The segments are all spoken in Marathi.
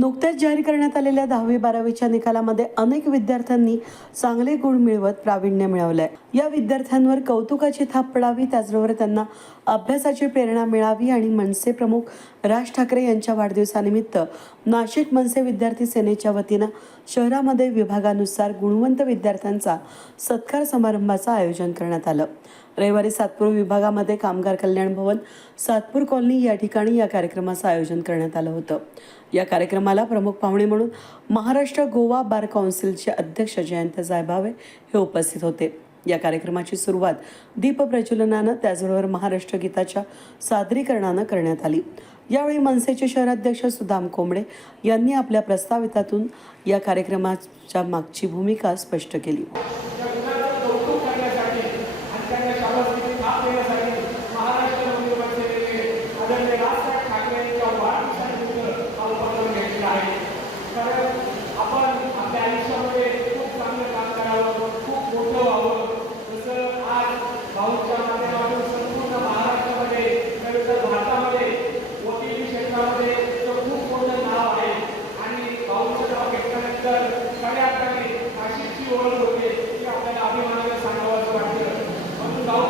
नुकत्याच जाहीर करण्यात आलेल्या दहावी बारावीच्या निकालामध्ये अनेक विद्यार्थ्यांनी चांगले गुण मिळवत प्रावीण्य मिळवलंय. या विद्यार्थ्यांवर कौतुकाची थाप पडावी त्याचबरोबर त्यांना अभ्यासाची प्रेरणा मिळावी आणि मनसे प्रमुख राज ठाकरे यांच्या वाढदिवसानिमित्त नाशिक मनसे विद्यार्थी सेनेच्या वतीनं शहरामध्ये विभागानुसार गुणवंत विद्यार्थ्यांचा सत्कार समारंभाचं आयोजन करण्यात आलं. रविवारी सातपूर विभागामध्ये कामगार कल्याण भवन सातपूर कॉलनी या ठिकाणी या कार्यक्रमाचं आयोजन करण्यात आलं होतं. या कार्यक्रमाला प्रमुख पाहुणे म्हणून महाराष्ट्र गोवा बार काउन्सिलचे अध्यक्ष जयंत जायभावे हे उपस्थित होते. या कार्यक्रमाची सुरुवात दीपप्रज्वलनानं त्याचबरोबर महाराष्ट्र गीताच्या सादरीकरणानं करण्यात आली. यावेळी मनसेचे शहराध्यक्ष सुदाम कोंबडे यांनी आपल्या प्रस्तावितातून या कार्यक्रमाच्या मागची भूमिका स्पष्ट केली कौतुक करण्यासाठी आणि त्यांना शाबासकीची थाप देण्यासाठी महाराष्ट्र नवनिर्माण सेनेने आदरणीय राजसाहेब ठाकरे यांच्या वाढदिवसानिमित्त हा उपक्रम घेतलेला आहे कारण आपण आपल्या आयुष्यामध्ये खूप चांगलं काम करावं खूप मोठं व्हावं जसं आज भाऊच्या माध्यमातून संपूर्ण महाराष्ट्रामध्ये नव्हे तर भारतामध्ये वकिली क्षेत्रामध्ये तर खूप मोठं नाव आहे आणि भाऊचं नाव घेतल्यानंतर खऱ्या अर्थाने नाशिकची ओळख होते ती आपल्याला अभिमानाने सांगावं असं वाटतं म्हणून भाऊ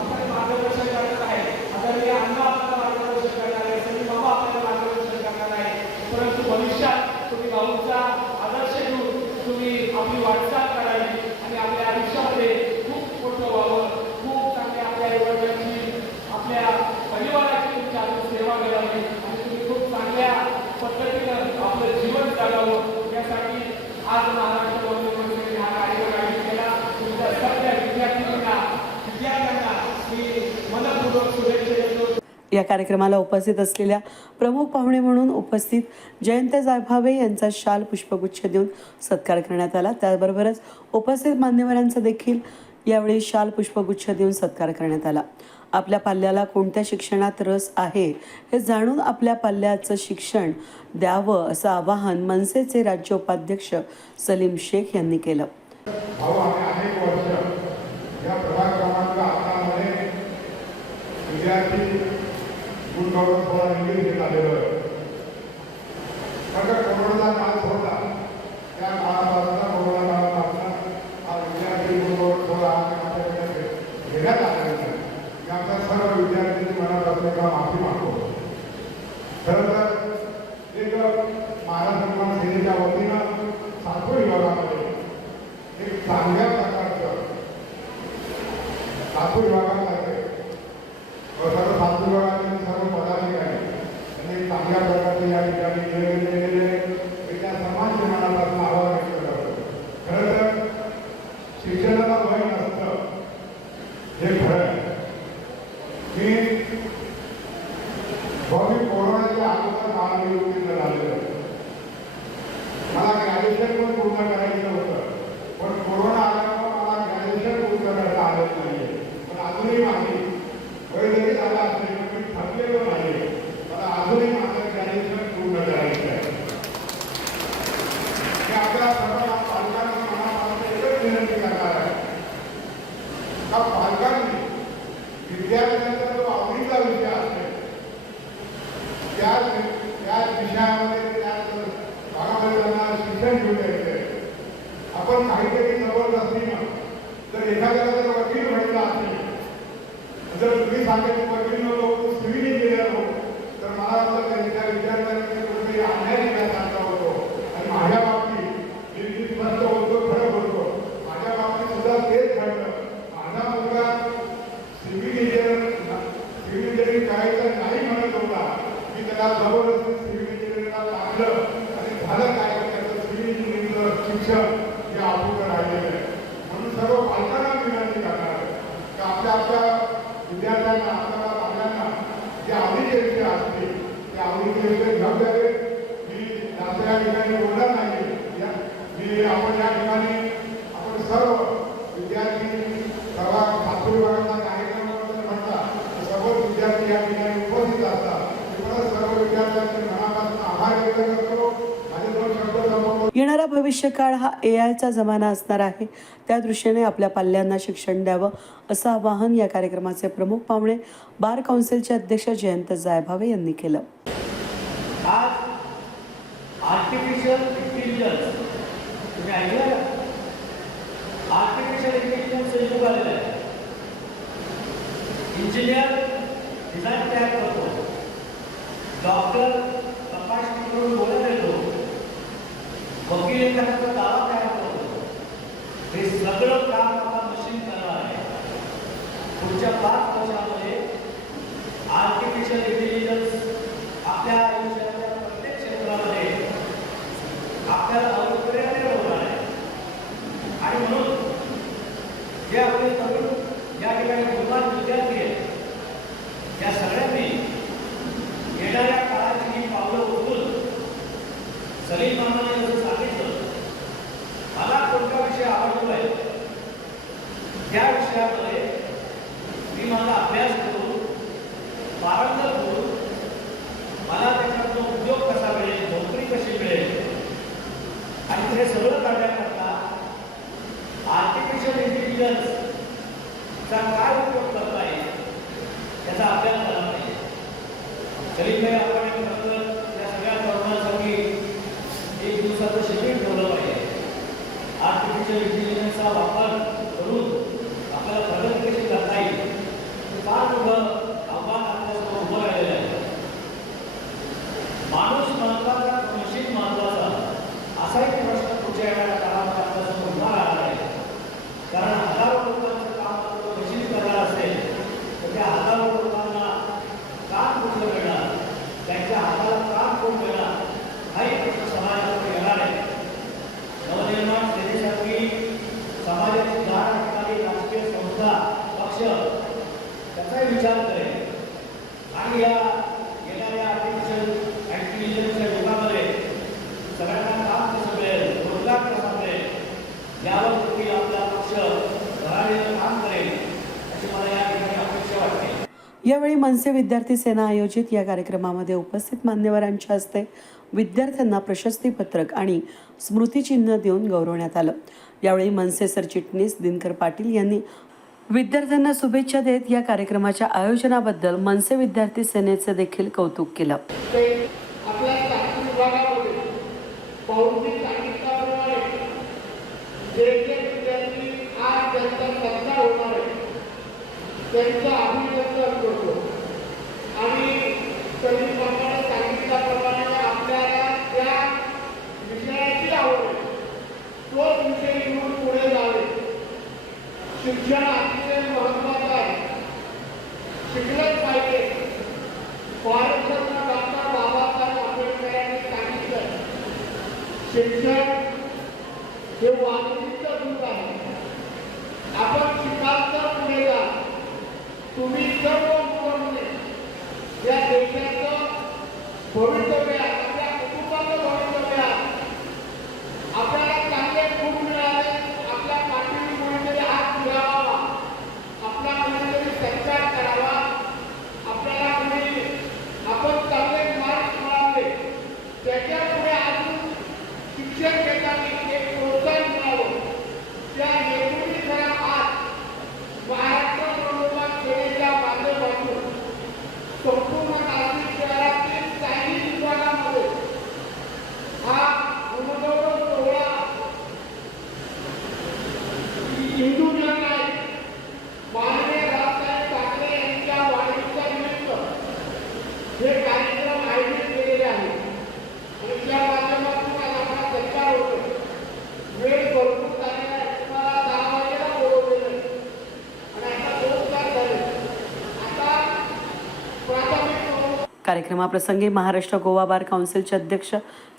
आपण मार्गदर्शन करत आहे आदरणीय अण्णा आपल्याला मार्गदर्शन करणार आहे सनी बाबा आपल्याला मार्गदर्शन करणार आहे परंतु भविष्यात तुम्ही भाऊचा आदर्श घेऊन तुम्ही आपली वाटचाल करावी आणि आपल्या आयुष्यामध्ये खूप मोठं व्हावं खूप चांगल्या आपल्या आईवडिलांची आपल्या परिवाराची तुमची आपण सेवा करावी आणि तुम्ही खूप चांगल्या पद्धतीनं आपलं जीवन जगावं यासाठी आज महाराष्ट्र नवनिर्माण सेनेने हा कार्यक्रम आयोजित केला तुमच्या सगळ्या विद्यार्थ्यांना विद्यार्थ्यांना मी मनपूर्वक शुभेच्छा देतो या कार्यक्रमाला उपस्थित असलेल्या प्रमुख पाहुणे म्हणून उपस्थित जयंत जायभावे यांचा शाल पुष्पगुच्छ देऊन सत्कार करण्यात आला. त्याबरोबरच उपस्थित मान्यवरांचा देखील यावेळी शाल पुष्पगुच्छ देऊन सत्कार करण्यात आला. आपल्या पाल्याला कोणत्या शिक्षणात रस आहे हे जाणून आपल्या पाल्याचं शिक्षण द्यावं असं आवाहन मनसेचे राज्य उपाध्यक्ष सलीम शेख यांनी केलं भाऊ आम्ही अनेक वर्ष या प्रभाग क्रमांक अकरामध्ये विद्यार्थी गुणगौरव सोहळा नियोजित आलेलो आहे कारण कोरोनाचा काळ होता त्या काळापासून कोरोना काळापासून हा विद्यार्थी गुणगौरव सोहळा हा घेण्यात आलेला आहे. सर्व विद्यार्थ्यांनी मनात का माफी मागतो खरं तर एक महाराष्ट्र निर्माण सेनेच्या वतीनं सातपूर विभागामध्ये एक चांगल्या प्रकारचं लातूर विभागासारखे सर्व लातूर विभागातील सर्व पदाधिकारी यांनी चांगल्या प्रकारचे या ठिकाणी नियोजन केलेले आहे. त्या समाज निर्माणापासून आवाहन केलं जातं खरं तर शिक्षणाला वय नसतं हे खरं आहे मी भाऊ कोरोनाच्या अगोदर महानिवृत्तीला झालेलं आहे. मला ग्रॅज्युएशन पण पूर्ण करायचं होतं पण कोरोना आल्यामुळे मला ग्रॅज्युएशन पूर्ण करता आलं नाहीये पण अजूनही माझी वय जरी झालं असेल पण मी थकलेलो नाही मला अजूनही माझं ग्रॅज्युएशन पूर्ण करायचं आहे मी आपल्या सर्व पालकांना मनापासून एकच विनंती करणार आहे का पालकांनी विद्यार्थ्यांचा जो आवडीचा विषय असेल त्याच त्याच विषयामध्ये त्याच भागामध्ये त्यांना शिक्षण घेऊन द्यायचं आहे आपण काहीतरी जबरदस्तीनं जर एखाद्याला जर वकील व्हायचं असेल जर तुम्ही सांगायचं वकील नको तू सिव्हिल इंजिनियर हो तर मला वाटतं की त्या विद्यार्थ्यांनी कुठेतरी अन्याय केल्यासारखा होतो आणि माझ्या बाबतीत मी मी स्पष्ट बोलतो खरं बोलतो माझ्या बाबतीत सुद्धा तेच घडलं माझा मुलगा सिव्हिल इंजिनियर सिव्हिल इंजिनिअरिंग करायचं नाही म्हणत होता मी त्याला जबरदस्ती सिव्हिल इंजिनिअरिंगला टाकलं आणि झालं काय त्याचं सिव्हिल इंजिनिअरिंगचं शिक्षण हे अपूर्ण राहिलेलं आहे म्हणून सर्व पालकांना विनंती करणार आहे की आपल्या आपल्या विद्यार्थ्यांना आपल्या पालकांना जे आवडीचे विषय असतील ते आवडीचे विषय घेऊन द्यावे. मी जास्त या ठिकाणी बोलणार नाही. या मी आपण या ठिकाणी आपण सर्व विद्यार्थी सर्व सातपूर विभागाचा कार्यक्रम म्हणतात तर सर्व विद्यार्थी या ठिकाणी उपस्थित असतात मी परत सर्व विद्यार्थ्यांचे मनापासून आभार व्यक्त करतो माझे दोन शब्द संपवतो येणारा भविष्यकाळ हा ए आयचा जमाना असणार आहे. त्या दृष्टीने आपल्या पाल्यांना शिक्षण द्यावं असं आवाहन या कार्यक्रमाचे प्रमुख पाहुणे बार काउन्सिलचे अध्यक्ष जयंत जायभावे यांनी केलं. आज आर्टिफिशियल इंटेलिजन्स तुम्ही ऐकलं आर्टिफिशियल इंटेलिजन्स युग आलेलं आहे. इंजिनियर डिझाईन तयार करतो. डॉक्टर तपासणी करून बोलत वकील एखादा दावा तयार करतो हे सगळं काम आता मशीन करणार आहे पुढच्या पाच वर्षामध्ये आर्टिफिशियल इंटेलिजन्स आपल्या आयुष्याच्या प्रत्येक क्षेत्रामध्ये आपल्याला अभिप्रेरित होणार आहे आणि म्हणून जे आपले तरुण या ठिकाणी बुद्धिमान विद्यार्थी आहेत या सगळ्यांनी येणाऱ्या काळाची ही पावलं उचलून सलीम मामाने त्या विषयामध्ये मी माझा अभ्यास करून पारंगत करून मला त्याच्यातून उद्योग कसा मिळेल नोकरी कशी मिळेल आणि हे सगळं करण्याकरता आर्टिफिशियल इंटेलिजन्सचा काय उपयोग करता येईल याचा अभ्यास झाला पाहिजे सलीमभाई आपण एक खरं तर या सगळ्या तरुणांसाठी एक दिवसाचं शिबिर ठेवलं पाहिजे आर्टिफिशियल इंटेलिजन्सचा वापर करून आपल्याला प्रगती कशी करता येईल हे फार मोठं आव्हान आपल्यासमोर उभं राहिलेलं आहे माणूस महत्त्वाचा मशीन महत्त्वाचा असा एक प्रश्न पुढच्या येणाऱ्या काळामध्ये आपल्यासमोर उभा राहणार आहे कारण हजारो लोकांचं काम जर मशीन करणार असेल तर त्या हजारो लोकांना काम कुठलं मिळणार त्यांच्या हाताला काम कोण मिळणार हा एक प्रश्न समाजामध्ये येणार आहे नवनिर्माण सेनेसाठी समाजाची दहा ठिकाणी राजकीय संस्था पक्ष त्याचाही विचार करेल आणि या येणाऱ्या आर्टिफिशियल इंटेलिजन्सच्या युगामध्ये सगळ्यांना काम कसं मिळेल रोजगार कसा मिळेल यावर देखील आपला पक्ष धडाडीनं काम करेल अशी मला या ठिकाणी अपेक्षा वाटते यावेळी मनसे विद्यार्थी सेना आयोजित या कार्यक्रमामध्ये उपस्थित मान्यवरांच्या हस्ते विद्यार्थ्यांना प्रशस्तीपत्रक आणि स्मृतिचिन्ह देऊन गौरवण्यात आलं. यावेळी मनसे सरचिटणीस दिनकर पाटील यांनी विद्यार्थ्यांना शुभेच्छा देत या कार्यक्रमाच्या आयोजनाबद्दल मनसे विद्यार्थी सेनेचे देखील कौतुक केलं. सांगितल्याप्रमाणे जे जे विद्यार्थी आज ज्यांचा सत्कार होणार आहे त्यांचं अभिनंदन करतो. आणि सलीमप्रमाणे सांगितल्याप्रमाणे आपल्याला त्या विषयाची आवड आहे. तोच विषय घेऊन पुढे जावे. शिक्षण अतिशय महत्वाचं आहे. शिकलंच पाहिजे. भारतरत्न डॉक्टर बाबासाहेब आंबेडकरांनी सांगितलं. शिक्षण हे वाहतुकीचं दूध आहे. आपण तुम्ही या देशाचं भवितव्य आपल्या कुटुंबाचं भवितव्य आपल्याला चांगले गुण मिळाले आपल्या पाठीवर कोणीतरी हात फिरावा आपला कोणीतरी सत्कार करावा आपल्याला कोणी आपण चांगले मार्क मिळाले त्याच्या अजून शिक्षण घेताना एक प्रोत्साहन मिळावं त्या हेतूने खरा आज महाराष्ट्र बरोबर खेळीच्या माध्यमातून संपूर्ण नाशिक शहरातील काही विभागामध्ये हा गुणगौरव सोहळा हिंदू जन आहे माननीय रावसाहेब ठाकरे यांच्या वाढीच्या निमित्त हे कार्यक्रम आयोजित केलेले आहेत आणि त्या माध्यमातून आज आपला सत्कार होतो वेळ भरपूर झालेला आहे तुम्हाला दहा वाजेला बोलवलेलं आहे आणि आता दोन तास झाले आता प्राथमिक म्हणून कार्यक्रमाप्रसंगी महाराष्ट्र गोवा बार काउन्सिलचे अध्यक्ष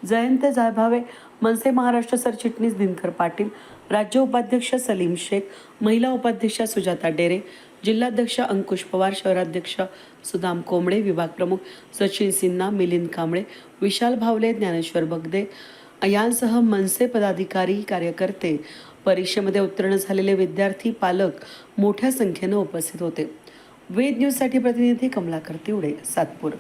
जयंत जायभावे मनसे महाराष्ट्र सरचिटणीस दिनकर पाटील राज्य उपाध्यक्ष सलीम शेख महिला उपाध्यक्षा सुजाता डेरे जिल्हाध्यक्ष अंकुश पवार शहराध्यक्ष सुदाम कोंबडे विभाग प्रमुख सचिन सिन्हा मिलिंद कांबळे विशाल भावले ज्ञानेश्वर बगदे. यांसह मनसे पदाधिकारी कार्यकर्ते परीक्षेमध्ये उत्तीर्ण झालेले विद्यार्थी पालक मोठ्या संख्येनं उपस्थित होते. वेद न्यूजसाठी प्रतिनिधी कमलाकर तिवडे सातपूर.